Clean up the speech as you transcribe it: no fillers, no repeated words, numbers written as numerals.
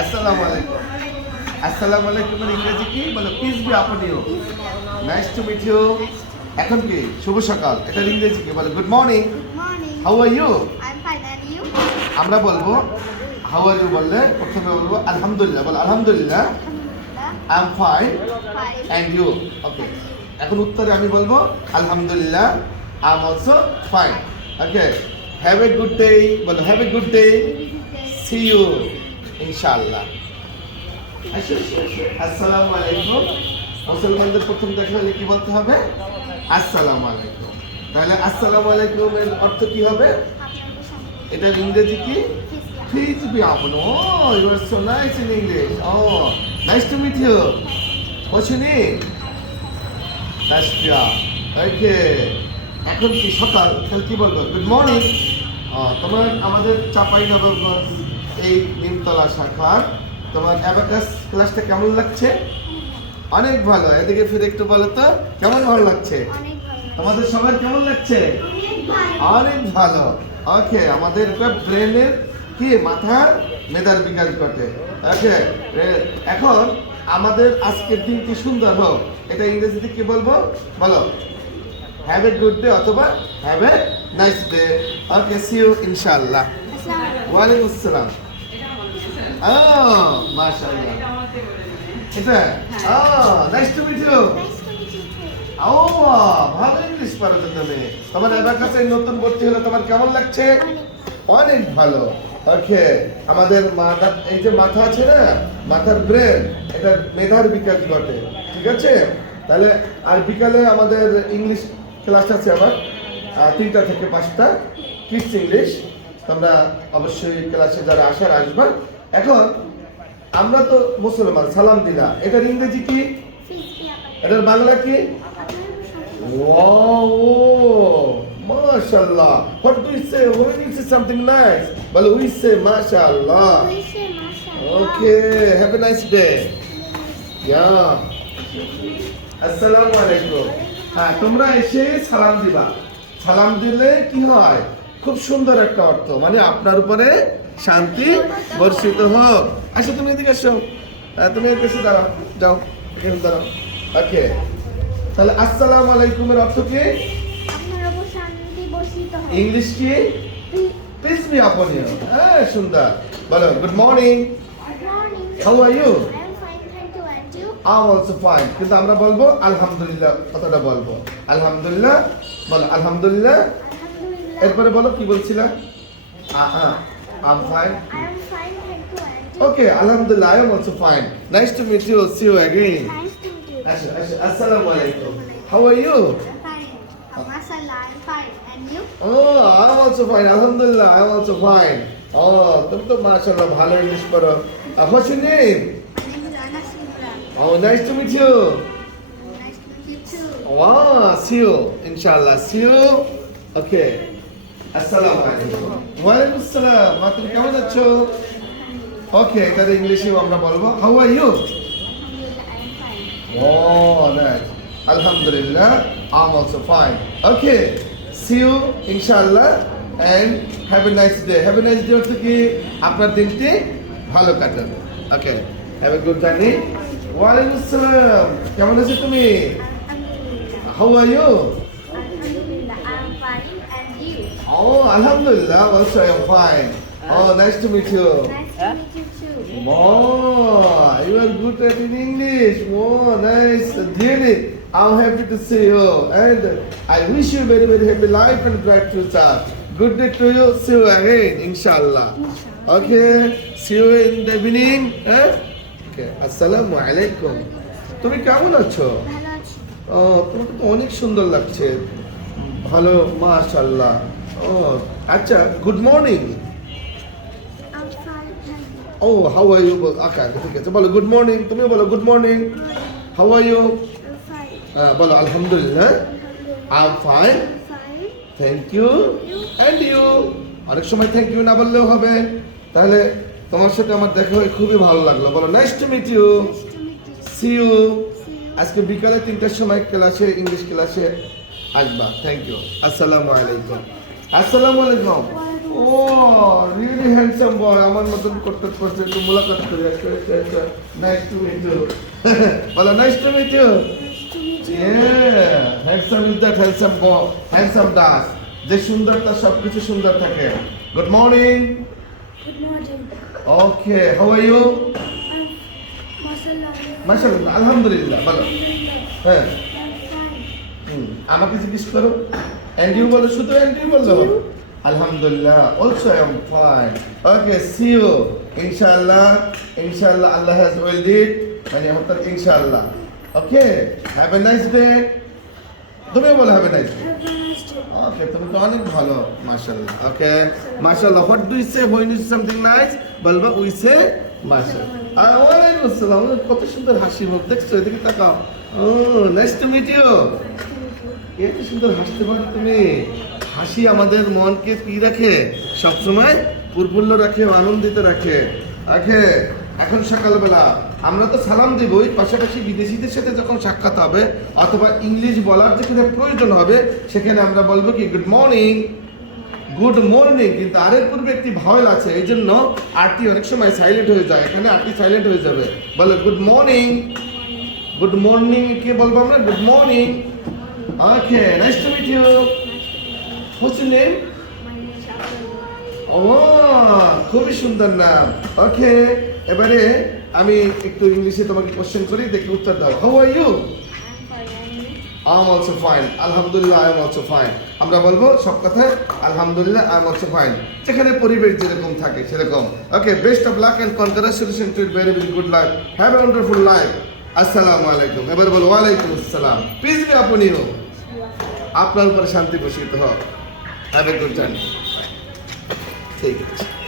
আসসালামু আলাইকুম। আসসালামু আলাইকুম এর ইংরেজি কি? বলো peace be upon you. Nice to meet you. এখন কি? শুভ সকাল। এটার ইংরেজি কি? বলো good morning. Good morning. How are you? I'm fine, and you? আমরা বলবো হাউ আর ইউ বললে প্রথমে বলবো আলহামদুলিল্লাহ। বলো আলহামদুলিল্লাহ। Alhamdulillah. I am fine Fine. And you. Okay. এখন উত্তরে আমি বলবো আলহামদুলিল্লাহ I am also fine. Okay. Have a good day. বলো have a good day. See you ইনশাআল্লাহ। আসসালামু আলাইকুম। মুসলমানদের প্রথম দেখা হলে কি বলতে হবে? আসসালামু আলাইকুম। তাহলে আসসালামু আলাইকুম এর অর্থ কি হবে? এটার ইংরেজি কি? প্লিজ বি আপন। Oh you are so nice in English. Oh nice to meet you. What's your name? Nasriya. Okay. এখন কি সকাল, তাহলে কি বলবো? Good morning. তোমার আমাদের চাঁপাইনবাবগঞ্জ এই নিমতলা শাখার তোমার অ্যাবাকাস ক্লাসটা কেমন লাগছে? অনেক ভালো। এদিকে ফিরে একটু বলো তো কেমন ভালো লাগছে? অনেক ভালো। তোমাদের সবার কেমন লাগছে? অনেক ভালো। অনেক ভালো। ওকে, আমাদের ব্রেনের কি মাথার মেধার বিকাশ ঘটে। ওকে, এখন আমাদের আজকের দিন কি সুন্দর হোক, এটা ইংরেজিতে কি বলবো? বলো হ্যাভ এ গুড ডে অথবা have a nice day. Okay, see you ইনশাআল্লাহ। আসসালামু ওয়ালাইকুম আসসালাম। ও মাশাআল্লাহ। এটা nice to meet you. Nice to meet you too. ও ভালো ইংলিশ পারো তো তুমি। তোমার অ্যাবাকাসে নতুন ভর্তি হলে তোমার কেমন লাগছে? অনেক ভালো। ওকে, আমাদের মাথা, এই যে মাথা আছে না, মাথার ব্রেন, এটা মেধার বিকাশ ঘটে। ঠিক আছে? তাহলে আর বিকালে আমাদের ইংলিশ ক্লাস আছে আবার 3টা থেকে 5টা কিডস ইংলিশ। তোমরা অবশ্যই ক্লাসে যারা আসার আসবা। এখন আমরা তো মুসলমান, সালাম দিলা, এটার ইংরেজি কি? Please be upon. এটার বাংলা কি? আপনার প্রশংসা। Wow, mashallah. What do we say when we say something nice? Well, we say mashallah. We say mashallah. Okay, have a nice day. Yeah. আসসালামু আলাইকুম। হ্যাঁ, তোমরা এসে সালাম দিবা। সালাম দিলে কি হয়? খুব সুন্দর একটা অর্থ, মানে আপনার উপরে শান্তি বর্ষিত হোক। আসো তুমি এদিকে এসো। তুমি এদিকে এসে দাঁড়াও, যাও এখানে দাঁড়াও। ওকে, তাহলে আসসালামু আলাইকুমের অর্থ কি? আপনার উপর শান্তি বর্ষিত হোক। ইংলিশ কি? Peace be upon you. হ্যাঁ, সুন্দর। বলো good morning. Good morning. How are you? I am fine, thank you, and you? I am also fine. কিন্তু আমরা বলবো আলহামদুলিল্লাহ, কথাটা বলবো আলহামদুলিল্লাহ। বলো আলহামদুলিল্লাহ। Alhamdulillah. এরপরে বলো কি বলছিলাম? I am fine. I am fine, thank you, and you? Okay, আলহামদুলিল্লাহ, I am also fine. Nice to meet you. See you again. Nice to meet you. আসো আসো। আসসালামু আলাইকুম। How are you? I'm fine. Mashallah, I'm fine, and you? Oh, I'm also fine. Alhamdulillah, I'm also fine. Oh, তুমি তো মাশাআল্লাহ ভালো English পারো। What's your name? My name is Anas Imran. Oh, nice to meet you. Nice to meet you too. Wow, see you. Inshallah, see you. Okay. Assalamu alaikum. Wa alaikum assalam. মা তুমি কেমন আছো? ওকে, এটা ইংলিশেও আমরা বলবো how are you? Alhamdulillah, I am fine. Oh, nice. Alhamdulillah, I'm also fine. Okay, see you inshallah and have a nice day. Have a nice day অর্থ কি? আপনার দিনটি ভালো কাটাবে। Okay, have a good journey. ওয়ালাইকুম আসসালাম। কেমন আছো তুমি? Alhamdulillah. How are you? Alhamdulillah, I am fine, and you? Oh, Alhamdulillah, also I am fine. Oh, nice to meet you. Nice to meet you too. Oh, you are good at in English. Oh, nice. Really, I'm happy to see you. And I wish you very, very happy life and bright future. Good day to you. See you again, inshallah. Okay, see you in the evening. Okay, Assalamu alaikum. তুমি কেমন আছো? ভালো আছি। ও, তোমাকে তো অনেক সুন্দর লাগছে। ভালো, মাশাআল্লাহ। ও, আচ্ছা, good morning. I'm fine, thank you. Oh, how are you? Okay, ঠিক আছে, বলো গুড মর্নিং। তুমি বলো good morning. How are you? I'm fine. বলো আলহামদুলিল্লাহ। Alhamdulillah. I am fine, I'm fine. Thank you and you. অনেক সময় থ্যাংক ইউ না বললেও হবে। তাহলে তোমার সাথে আমার দেখা হয়ে খুবই ভালো লাগলো। বলো nice to meet you. Nice to meet you. See you. See you. আজকে বিকালে 3টার সময় ক্লাসে, ইংলিশ ক্লাসে আসবা। Thank you. আসসালামু আলাইকুম। আসসালামু আলাইকুম। Walaikum ও রিয়েলি হ্যান্ডসাম বয় আমার মতন করতে করছে একটু মুলাকাত করি নাইস টু মিট ইউ বলো nice to meet you handsome is that handsome boy handsome does যে সুন্দর তার সবকিছু সুন্দর থাকে good morning Good morning. Okay how are you Mashallah. মাশাআল্লাহ আলহামদুলিল্লাহ বলো Alhamdulillah. হ্যাঁ I'm fine. আমাকে জিজ্ঞেস করো অ্যান্ড্রিউ বলো শুধু অ্যান্ড্রিউ বললো আলহামদুলিল্লাহ also I am fine okay see you ইনশাআল্লাহ ইনশাআল্লাহ আল্লাহ হ্যাজ উইলড ইট মানে অর্থাৎ ইনশাআল্লাহ okay have a nice day তুমি বলো have a nice day Have a nice day. Okay তুমি তো অনেক ভালো মাশাআল্লাহ ওকে মাশাআল্লাহ what do you say when is something nice বলবা উই সে মাশাআল্লাহ ওয়ালাইকুম আসসালাম কত সুন্দর হাসি মুখ দেখছো এদিকে তাকাও ও নাইস টু মিট ইউ এত সুন্দর হাসতে পারো তুমি হাসি আমাদের মনকে কি রাখে সবসময় প্রফুল্ল রাখে আনন্দিত রাখে ওকে এখন সকালবেলা আমরা তো সালাম দেবই পাশাপাশি বিদেশিদের সাথে যখন সাক্ষাৎ হবে অথবা ইংলিশ বলার যেখানে প্রয়োজন হবে সেখানে আমরা বলবো কি গুড মর্নিং কিন্তু আরের পূর্বে একটি ভাওয়েল আছে এই জন্য আরটি অনেক সময় সাইলেন্ট হয়ে যায় এখানে আরটি সাইলেন্ট হয়ে যাবে বলো গুড মর্নিং কে বলবো আমরা good morning okay nice to meet you what's your name My name is Abdul. ও খুবই সুন্দর নাম ওকে এবারে আমি একটু ইংলিশে তোমাকে কোশ্চেন করি দেখি উত্তর দাও how are you I'm fine. And you? I am also fine আলহামদুলিল্লাহ আই এম অলসো ফাইন আমরা বলবো সব কথায় আলহামদুলিল্লাহ আই এম অলসো ফাইন যেখানে পরিবেশ যেরকম থাকে সেরকম okay best of luck and congratulation to very very good life have a wonderful life আসসালামু আলাইকুম এবার বলো ওয়ালাইকুম আসসালাম পিস বি আপন ইউ আপনার উপরে শান্তি বসিত হোক হ্যাভ এ গুড জার্নি ঠিক আছে